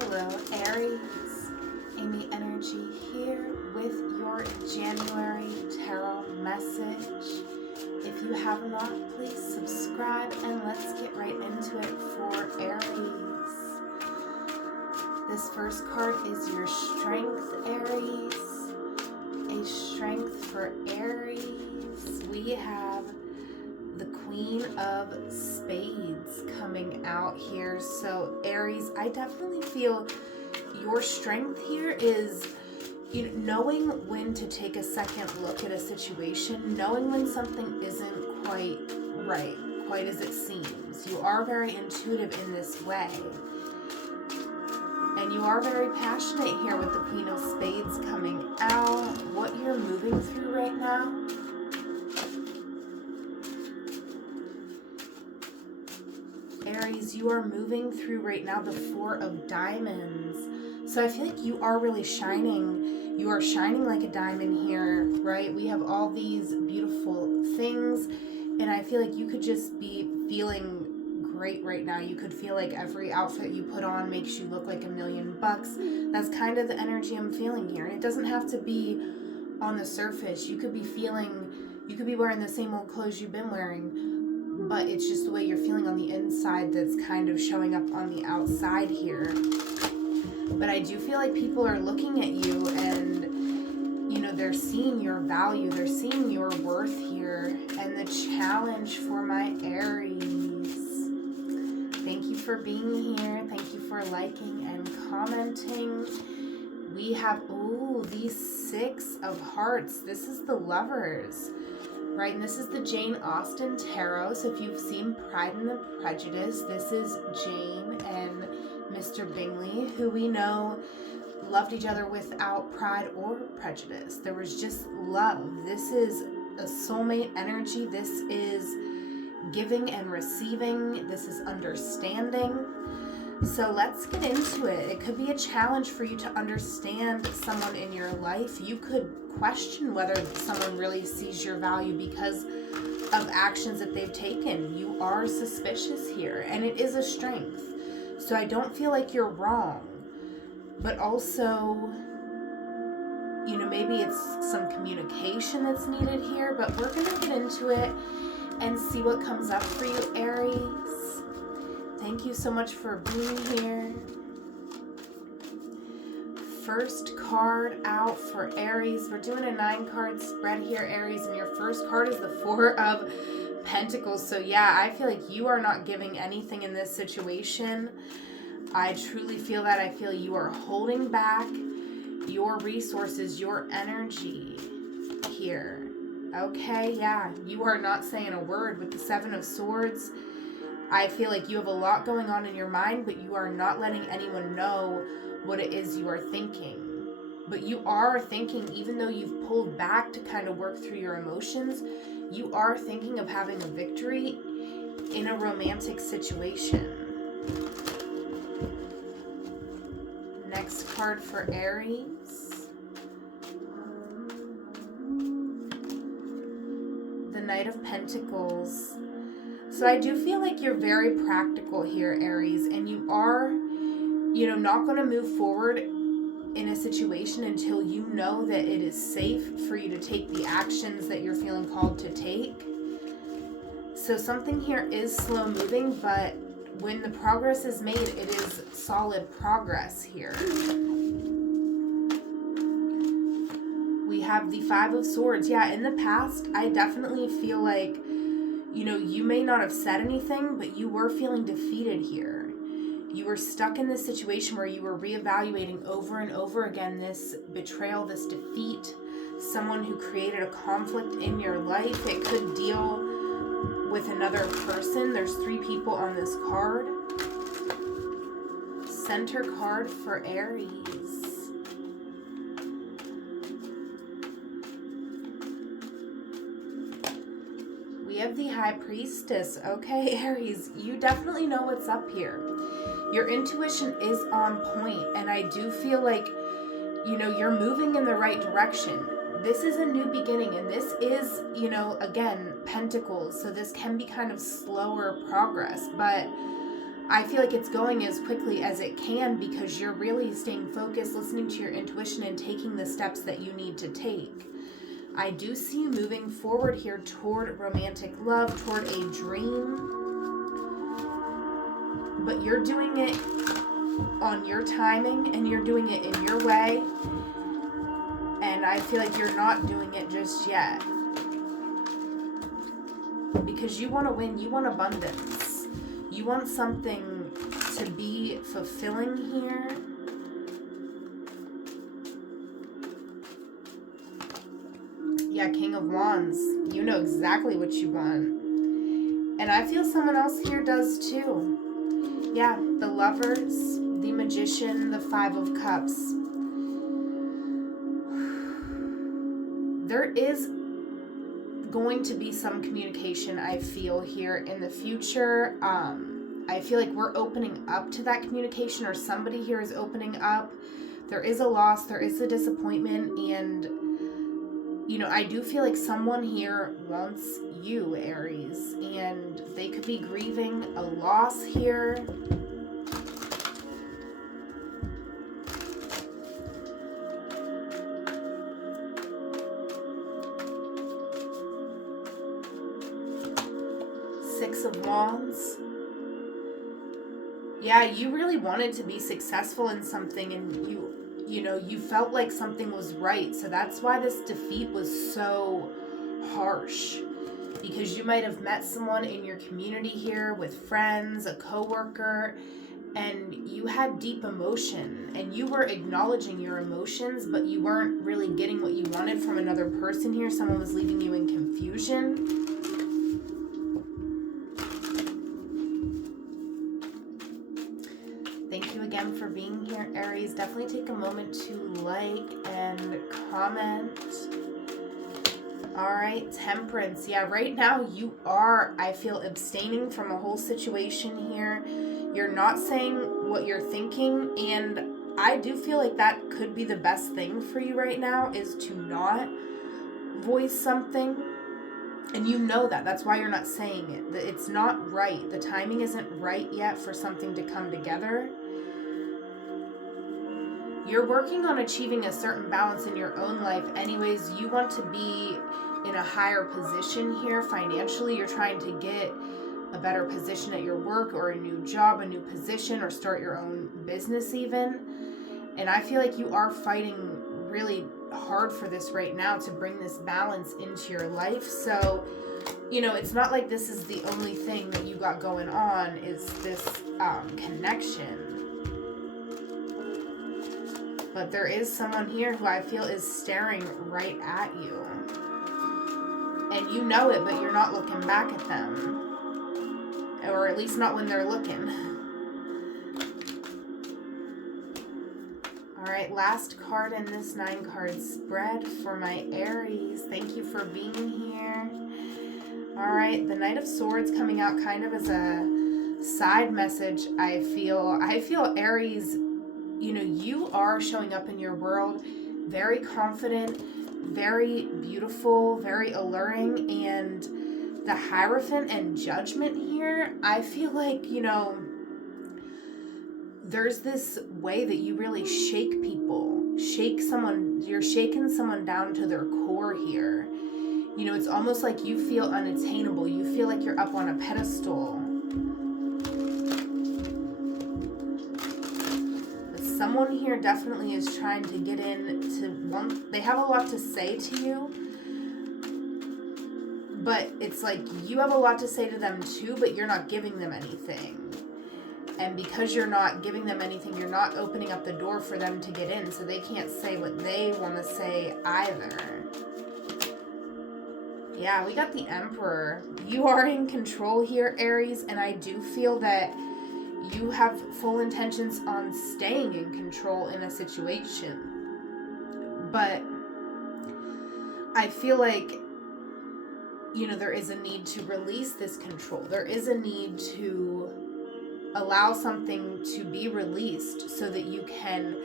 Hello, Aries. Amy Energy here with your January tarot message. If you have not, please subscribe and let's get right into it for Aries. This first card is your strength, Aries. A strength for Aries. We have the Queen of Spades coming out here. So Aries, I definitely feel your strength here is knowing when to take a second look at a situation, knowing when something isn't quite right, quite as it seems. You are very intuitive in this way. And you are very passionate here with the Queen of Spades coming out. What you're moving through right now. Aries, you are moving through right now the Four of Diamonds. So I feel like you are really shining. You are shining like a diamond here, right? We have all these beautiful things, and I feel like you could just be feeling great right now. You could feel like every outfit you put on makes you look like $1,000,000. That's kind of the energy I'm feeling here. And it doesn't have to be on the surface. You could be wearing the same old clothes you've been wearing, but it's just the way you're feeling on the inside that's kind of showing up on the outside here. But I do feel like people are looking at you and, they're seeing your value. They're seeing your worth here. And the challenge for my Aries. Thank you for being here. Thank you for liking and commenting. We have, the Six of Hearts. This is the Lovers. Right, and this is the Jane Austen Tarot. So if you've seen Pride and the Prejudice, this is Jane and Mr. Bingley, who we know loved each other without pride or prejudice. There was just love. This is a soulmate energy. This is giving and receiving. This is understanding. So let's get into it. It could be a challenge for you to understand someone in your life. You could question whether someone really sees your value because of actions that they've taken. You are suspicious here, and it is a strength. So I don't feel like you're wrong, but also, maybe it's some communication that's needed here, but we're going to get into it and see what comes up for you, Aries. Thank you so much for being here. First card out for Aries. We're doing a 9-card spread here, Aries, and your first card is the Four of Pentacles. So yeah, I feel like you are not giving anything in this situation. I truly feel that. I feel you are holding back your resources, your energy here. Okay, yeah, you are not saying a word with the Seven of Swords. I feel like you have a lot going on in your mind, but you are not letting anyone know what it is you are thinking. But you are thinking, even though you've pulled back to kind of work through your emotions, you are thinking of having a victory in a romantic situation. Next card for Aries. The Knight of Pentacles. So I do feel like you're very practical here, Aries, and you are, not going to move forward in a situation until you know that it is safe for you to take the actions that you're feeling called to take. So something here is slow moving, but when the progress is made, it is solid progress here. We have the Five of Swords. Yeah, in the past, I definitely feel like, you may not have said anything, but you were feeling defeated here. You were stuck in this situation where you were reevaluating over and over again this betrayal, this defeat, someone who created a conflict in your life. It could deal with another person. There's 3 people on this card. Center card for Aries. We have the High Priestess. Okay, Aries, you definitely know what's up here. Your intuition is on point, and I do feel like, you're moving in the right direction. This is a new beginning, and this is, again, Pentacles, so this can be kind of slower progress, but I feel like it's going as quickly as it can because you're really staying focused, listening to your intuition, and taking the steps that you need to take. I do see you moving forward here toward romantic love, toward a dream. But you're doing it on your timing and you're doing it in your way. And I feel like you're not doing it just yet. Because you want to win, you want abundance. You want something to be fulfilling here. Yeah, King of Wands. You know exactly what you want. And I feel someone else here does too. Yeah, the Lovers, the Magician, the Five of Cups. There is going to be some communication, I feel, here in the future. I feel like we're opening up to that communication, or somebody here is opening up. There is a loss, there is a disappointment, and you know, I do feel like someone here wants you, Aries, and they could be grieving a loss here. Six of Wands. Yeah, you really wanted to be successful in something, and you know, you felt like something was right. So that's why this defeat was so harsh, because you might have met someone in your community here, with friends, a coworker, and you had deep emotion and you were acknowledging your emotions, but you weren't really getting what you wanted from another person here. Someone was leaving you in confusion. Thank you again for being here, Aries. Definitely take a moment to like and comment. All right, Temperance. Yeah, right now you are, I feel, abstaining from a whole situation here. You're not saying what you're thinking, and I do feel like that could be the best thing for you right now, is to not voice something. And you know that. That's why you're not saying it. It's not right. The timing isn't right yet for something to come together. You're working on achieving a certain balance in your own life anyways. You want to be in a higher position here financially. You're trying to get a better position at your work, or a new job, a new position, or start your own business even. And I feel like you are fighting really hard for this right now, to bring this balance into your life. So, you know, it's not like this is the only thing that you got going on, is this connection. But there is someone here who I feel is staring right at you. And you know it, but you're not looking back at them. Or at least not when they're looking. Alright, last card in this 9-card spread for my Aries. Thank you for being here. Alright, the Knight of Swords coming out kind of as a side message, I feel. Aries, you know, you are showing up in your world very confident, very beautiful, very alluring, and the Hierophant and Judgment here, I feel like, you know, there's this way that you really shake people, you're shaking someone down to their core here. You know, it's almost like you feel unattainable. You feel like you're up on a pedestal. But someone here definitely is trying to get in they have a lot to say to you. But it's like you have a lot to say to them too, but you're not giving them anything. And because you're not giving them anything, you're not opening up the door for them to get in, so they can't say what they want to say either. Yeah, we got the Emperor. You are in control here, Aries, and I do feel that you have full intentions on staying in control in a situation. But I feel like, you know, there is a need to release this control. There is a need to allow something to be released so that you can,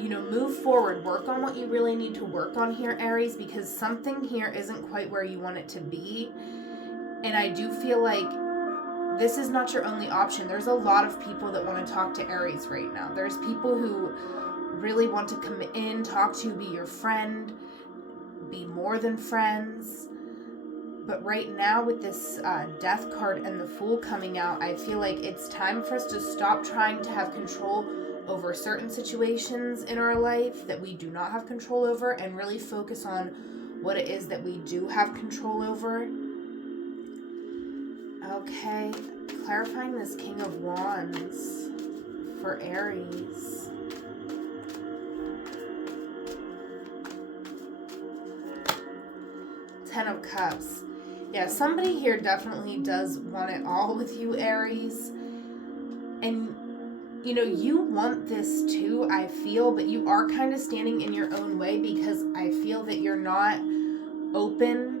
you know, move forward, work on what you really need to work on here, Aries, because something here isn't quite where you want it to be. And I do feel like this is not your only option. There's a lot of people that want to talk to Aries right now. There's people who really want to come in, talk to you, be your friend, be more than friends. But right now with this death card and the Fool coming out, I feel like it's time for us to stop trying to have control over certain situations in our life that we do not have control over, and really focus on what it is that we do have control over. Okay, clarifying this King of Wands for Aries. Ten of Cups. Yeah, somebody here definitely does want it all with you, Aries. And, you know, you want this too, I feel, but you are kind of standing in your own way because I feel that you're not open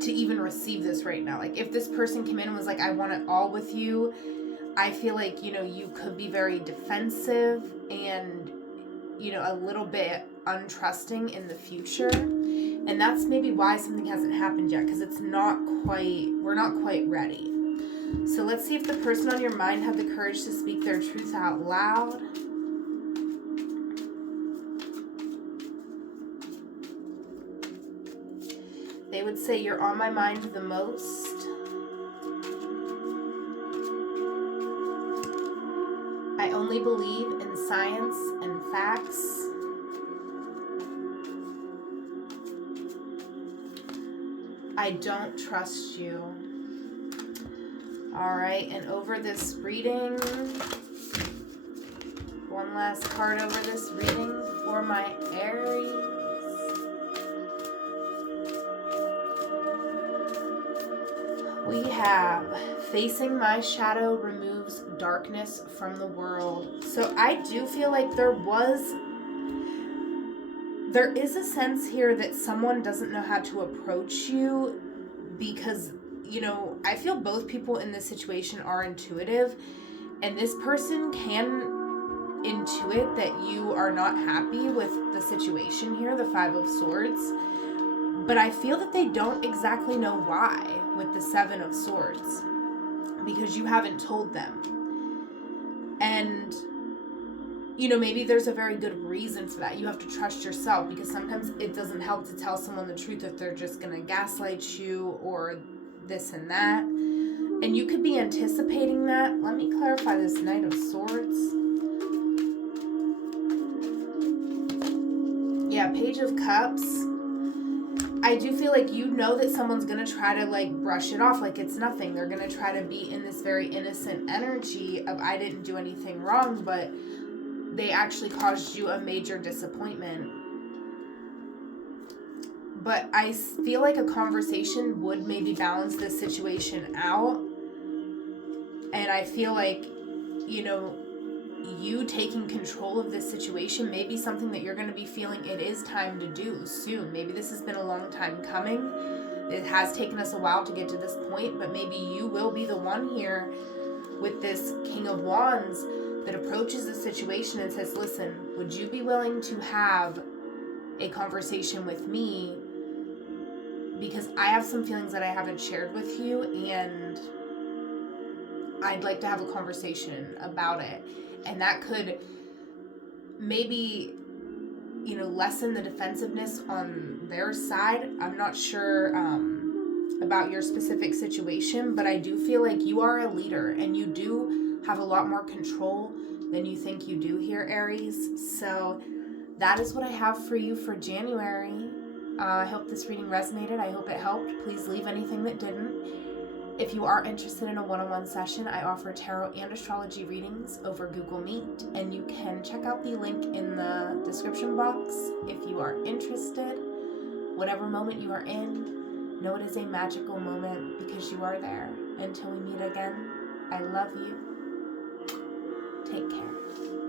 to even receive this right now. Like, if this person came in and was like, I want it all with you, I feel like, you know, you could be very defensive and, you know, a little bit untrusting in the future. And that's maybe why something hasn't happened yet, because we're not quite ready. So let's see if the person on your mind have the courage to speak their truth out loud. They would say, you're on my mind the most. I only believe in science and facts. I don't trust you. All right, and over this reading, one last card over this reading for my Aries. We have, facing my shadow removes darkness from the world. So I do feel like there is a sense here that someone doesn't know how to approach you because, you know, I feel both people in this situation are intuitive, and this person can intuit that you are not happy with the situation here, the Five of Swords, but I feel that they don't exactly know why with the Seven of Swords, because you haven't told them. And, you know, maybe there's a very good reason for that. You have to trust yourself, because sometimes it doesn't help to tell someone the truth if they're just going to gaslight you or this and that. And you could be anticipating that. Let me clarify this Knight of Swords. Yeah, Page of Cups. I do feel like you know that someone's going to try to like brush it off like it's nothing. They're going to try to be in this very innocent energy of I didn't do anything wrong, but they actually caused you a major disappointment. But I feel like a conversation would maybe balance this situation out. And I feel like, you know, you taking control of this situation may be something that you're going to be feeling it is time to do soon. Maybe this has been a long time coming. It has taken us a while to get to this point, but maybe you will be the one here with this King of Wands that approaches the situation and says, listen, would you be willing to have a conversation with me? Because I have some feelings that I haven't shared with you, and I'd like to have a conversation about it. And that could maybe, you know, lessen the defensiveness on their side. I'm not sure about your specific situation, but I do feel like you are a leader and you do have a lot more control than you think you do here, Aries. So that is what I have for you for January. I hope this reading resonated. I hope it helped. Please leave anything that didn't. If you are interested in a one-on-one session, I offer tarot and astrology readings over Google Meet, and you can check out the link in the description box if you are interested. Whatever moment you are in, know it is a magical moment because you are there. Until we meet again, I love you. Take care.